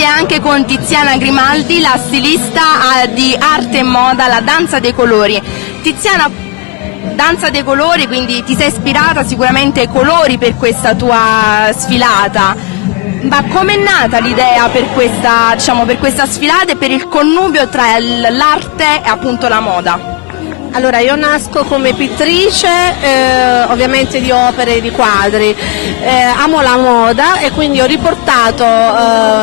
ragazzi, è anche con Tiziana Grimaldi, la stilista di arte e moda, la danza dei colori. Tiziana, danza dei colori, quindi ti sei ispirata sicuramente ai colori per questa tua sfilata. Ma com'è nata l'idea per questa, per questa sfilata e per il connubio tra l'arte e appunto la moda? Allora, io nasco come pittrice, ovviamente di opere e di quadri, amo la moda e quindi ho riportato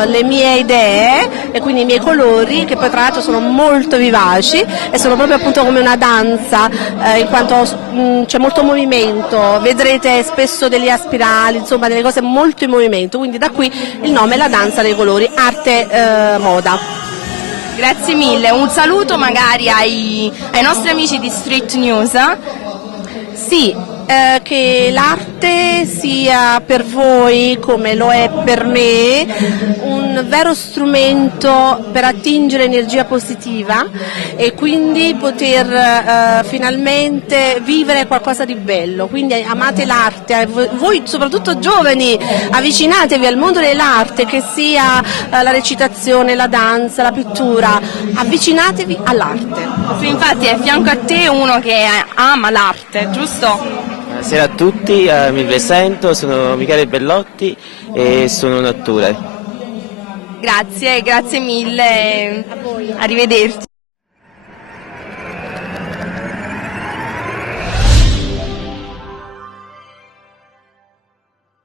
le mie idee e quindi i miei colori, che poi tra l'altro sono molto vivaci e sono proprio appunto come una danza, in quanto c'è molto movimento, vedrete spesso degli spirali, insomma delle cose molto in movimento, quindi da qui il nome La danza dei colori, arte moda. Grazie mille, un saluto magari ai nostri amici di Street News. Sì, che l'arte sia per voi, come lo è per me, un vero strumento per attingere energia positiva e quindi poter finalmente vivere qualcosa di bello. Quindi amate l'arte, voi soprattutto giovani, avvicinatevi al mondo dell'arte, che sia la recitazione, la danza, la pittura, avvicinatevi all'arte. Sì, infatti è a fianco a te uno che ama l'arte, giusto? Buonasera a tutti, mi presento, sono Michele Bellotti e sono un attore. Grazie mille, A voi. arrivederci.